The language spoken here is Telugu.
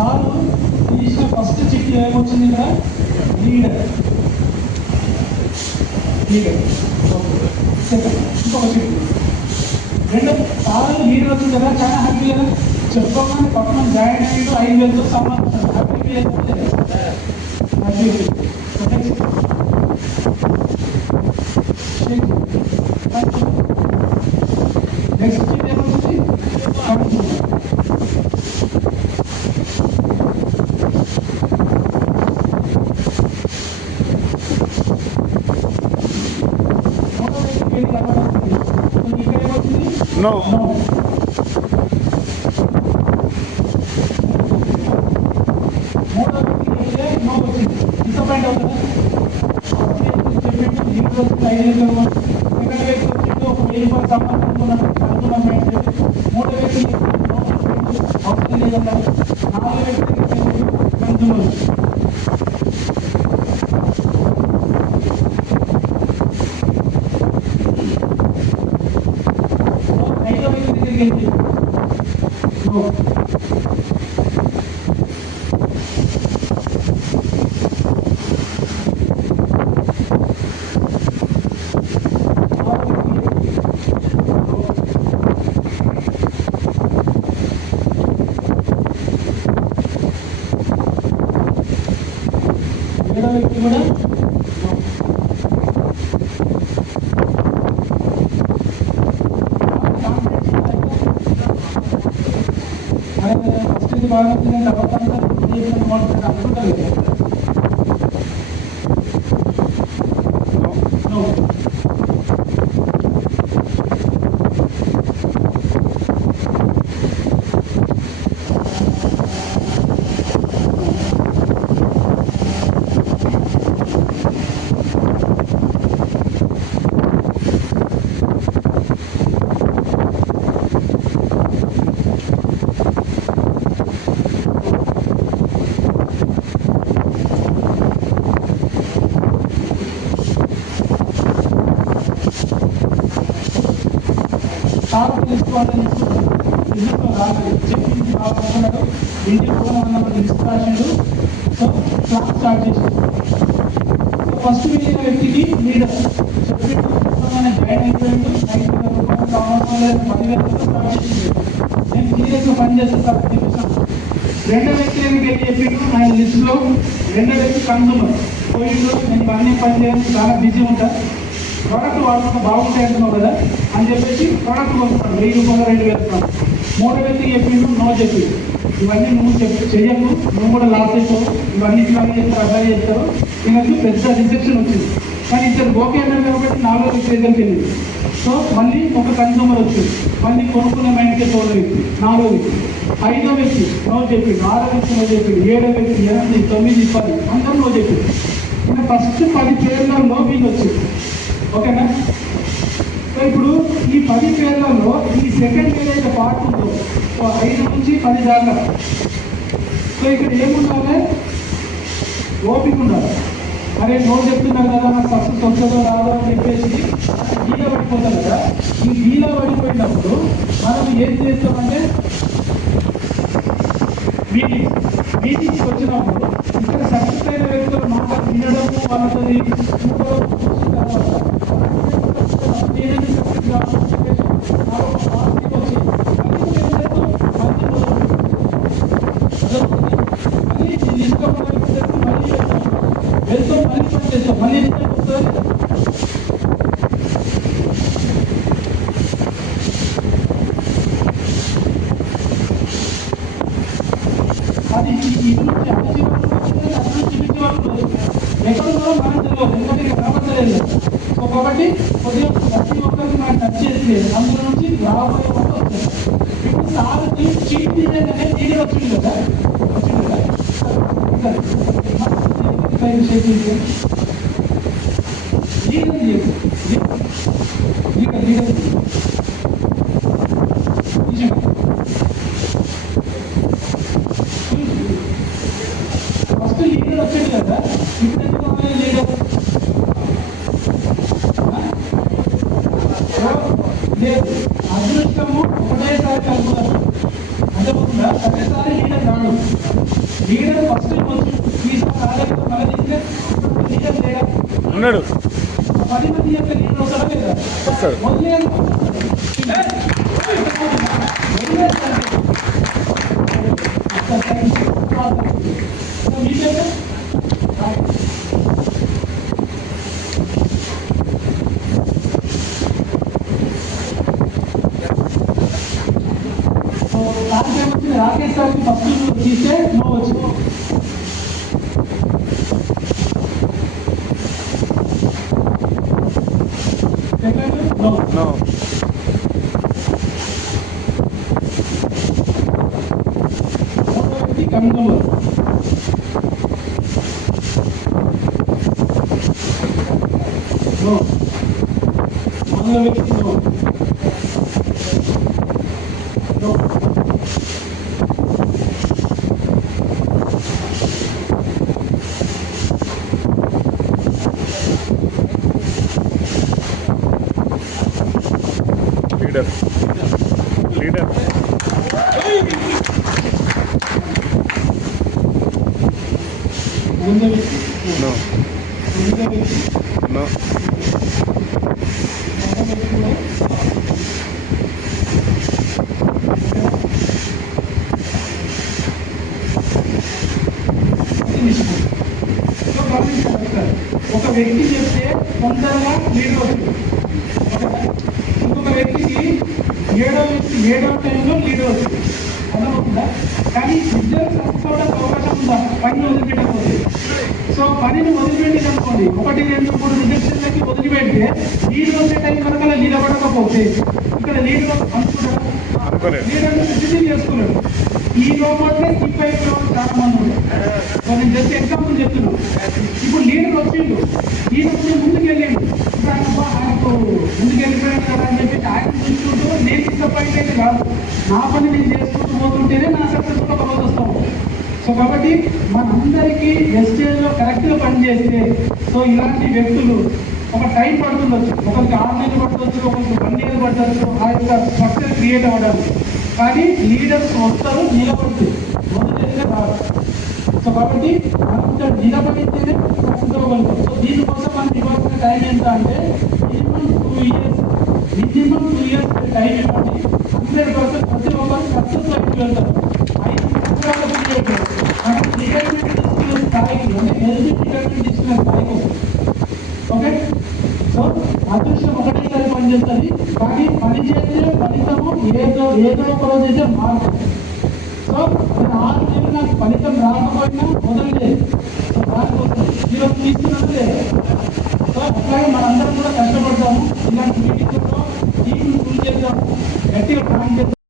సార్ తీసిన ఫస్ట్ చిట్టి ఏమొచ్చింది కదా, లీడర్. ఇంకొక చిట్టి రెండు సార్ లీడర్ వచ్చింది కదా, చాలా హ్యాపీ కదా. చెప్పుకోగానే పక్కన జాయిన్ అయ్యిండు, 5,000తో సంబంధం హ్యాపీ నెక్స్ట్ చిట్టి ఏమొచ్చింది, No. డిసప్పాయింట్ అవుతుందా? సెకండ్ వ్యక్తి వచ్చి ఒక 1000 సంబంధం మూడో వ్యక్తి అవసరం లేదన్నారు. 4వ వ్యక్తి కన్సూమర్. ఏడో వ్యక్తి కూడా ఫస్ట్ బాగా వచ్చిందంటే అవకాశం అనుకుంటారు కదా. చాలా తెలుసుకోవాలని బిజినెస్లో రాలేదు, చెప్పింది బాగున్నాడు, ఇంటికి పోవాలన్నప్పుడు లిస్ట్ రాసిండు. సో క్లాస్ స్టార్ట్ చేసిండు. సో ఫస్ట్ వెళ్ళిన వ్యక్తికి లీడర్ చెప్పిండు, జాయిన్ అయిపోయిండు, 5,000 రూపాయలు కావాల్సిన 10,000 స్టార్ట్ చేసిండు. నేను సీరియస్గా పని చేస్తాను చెప్పేసాను. రెండో వ్యక్తి వెళ్ళి చెప్పిండు, ఆయన లిస్టులో రెండో వ్యక్తి కన్సూమర్ పోయిండు, నేను ఇవన్నీ పని చేయాలి, చాలా బిజీ ఉంటాను, ప్రోడక్ట్ వాడుకుంటే బాగుంటాయి అంటున్నావు కదా అని చెప్పేసి ప్రోడక్ట్ కొనుక్కోండి, 1000 రూపాయలు 2,000 రూపాయలు. మూడో వ్యక్తి చెప్పిండు, నో చెప్పిండు, ఇవన్నీ నువ్వు చెయ్యకు, నువ్వు కూడా లాస్ అయిపోవు, ఇవన్నీ ఇట్లాగే చేస్తారు, అట్లా చేస్తారు. ఈయనకు పెద్ద రిజెక్షన్ వచ్చింది. కానీ ఇద్దరు ఓకే అన్నారు కాబట్టి 4వ వ్యక్తి దగ్గరికి వెళ్ళింది. సో మళ్ళీ ఒక కన్సూమర్ వచ్చింది, మళ్ళీ కొనుక్కునే మైండ్కి 4వ వ్యక్తి, 4వ వ్యక్తి, 5వ వ్యక్తి నో చెప్పిండు, 6వ వ్యక్తి నో చెప్పిండు, 7వ వ్యక్తి 8, 9, 10 అందరూ నో చెప్పిండు. ఇంకా ఫస్ట్ 10 పేర్లలో లోపింగ్ వచ్చింది. ఓకేనా? సో ఇప్పుడు ఈ 10 పేర్లలో ఈ సెకండ్ ఏదైతే పార్ట్ ఉందో 5 నుంచి 10 దాకా, సో ఇక్కడ ఏముండాలి, ఓపిక ఉండాలి. అరే నో చెప్తున్నారు కదా, నాకు సక్సెస్ వస్తుందో రాదో అని చెప్పేసి గీల పడిపోతారు కదా. ఈ గీల పడిపోయినప్పుడు మనం ఏం చేస్తామంటే మీటింగ్స్ వచ్చినప్పుడు ఇక్కడ సక్సెస్ అయిన వ్యక్తులు మాట వినడము, వాళ్ళతో వెళ్తాం, మళ్ళీ పని చేస్తాం, మళ్ళీ అది ఇటు నుంచి అటు చివరికి అటు నుంచి ఇటు చివరికి ఎక్కడ కూడా మనం తెలియదు, ఎందుకంటే రాబట్టలేదు. సో కాబట్టి కొద్దిగా ప్రతి ఒక్కరికి మనం టచ్ చేస్తే అందులో నుంచి రాబోయే వాళ్ళు వస్తారు. ఇప్పుడు సార్కి చీట్ తీయగానే తీరే వచ్చింది కదా, వచ్చింది కదా, ఫస్ట్ లీడర్ వచ్చాడు కదా, ఇప్పుడు ఎందుకు లీడర్ లేదు, అదృష్టము ఒకటేసారి కలుగుతారు. అంటే అనుకోకుండా ప్రతిసారి లీడర్ రాడు. లీడర్ ఫస్ట్ కొంచెం ఈసారి రాలేదు మళ్ళీ లీడర్ లేడా ఉన్నాడు. 10 మంది యొక్క లీడర్ వస్తాడా లేదా? వదిలేదు మీకైతే రాకేష్ సార్కి ఫస్ట్ తీస్తే నో వచ్చింది. Second no. మూడో వ్యక్తి కన్జ్యూమర్. నో. నాలుగో వ్యక్తి నో. నో. లీడర్ ముందు వ్యక్తి నో. ముందు వ్యక్తి నో. ఒక వ్యక్తి చెప్తే తొందరగా లీడర్ వస్తుంది. ఇంకొక వ్యక్తికి ఏడో టైంలో లీడర్ వస్తుంది అర్థమవుతుందా? కానీ ఇద్దరు సక్సెస్ అవడానికి అవకాశం ఉందా? పని వదిలిపెట్టకపోతే. సో పనిని వదిలిపెట్టింది అనుకోండి, 1, 2, 3 రిజెక్షన్లకి వదిలిపెడితే లీడ్ వచ్చే టైం వరకు అలా నిలబడకపోతే ఇక్కడ లీడర్ అనుకుంటారు, లీడర్ని రిసీవ్ చేసుకున్నాడు. ఈ లోపలనే స్కిప్ అయిపోయిన వాళ్ళు చాలా మంది ఉన్నారు. సో నేను జస్ట్ ఎగ్జాంపుల్ చెప్తున్నాను. ఇప్పుడు లీడర్ వచ్చిండు, ఈయన వచ్చి ముందుకు వెళ్ళిండు. ఇప్పుడు ఆయనకు ముందుకు వెళ్ళిపోయాడు కదా అని చెప్పి ఆయన చూసుకుంటూ నేను డిసప్పాయింట్ అయితే కాదు, నా పని నేను చేసుకుంటూ పోతుంటేనే నా సక్సెస్ ఒక రోజు వస్తాము. సో కాబట్టి మనందరికీ ఎస్టేజ్లో కరెక్ట్గా పనిచేస్తే సో ఇలాంటి వ్యక్తులు ఒక టైం పడుతుండొచ్చు, ఒకరికి 6 నెలలు పట్టవచ్చు, ఒకరికి 1 year పట్టవచ్చు ఆ యొక్క స్ట్రక్చర్ క్రియేట్ అవ్వడానికి. కానీ లీడర్స్ వస్తారు, నిలబడుతుంది, మొదటి రాదు. సో కాబట్టి మనం ఇక్కడ నిలబడితేనే సక్సెస్ అవ్వగలుగుతాం. సో దీనికోసం మనం ఇవ్వాల్సిన టైం ఎంత అంటే minimum 2 years, minimum 2 years time ఇవ్వండి. 100% ప్రతి ఒక్కరు సక్సెస్ వైపు వెళ్తారు. 5 సంవత్సరాల పీరియడ్ మనం రిటైర్మెంట్ తీసుకునే స్థాయికి అంటే ఎలిజిబుల్ రిటైర్మెంట్ తీసుకునే స్థాయికి వస్తుంది. ఓకే. సో అదృష్టం ఒకటేసారి పనిచేస్తుంది, కానీ పని చేస్తే ఫలితము ఏదో ఒక రోజు అయితే మారుతుంది. సో నేను 6 నెలలు నాకు ఫలితం రాకపోయినా వదలలేదు. సో దానికోసం ఈరోజు తీసుకున్నట్టు లేదు. సో అట్లాగే మనందరం కూడా కష్టపడతాము. ఇలాంటి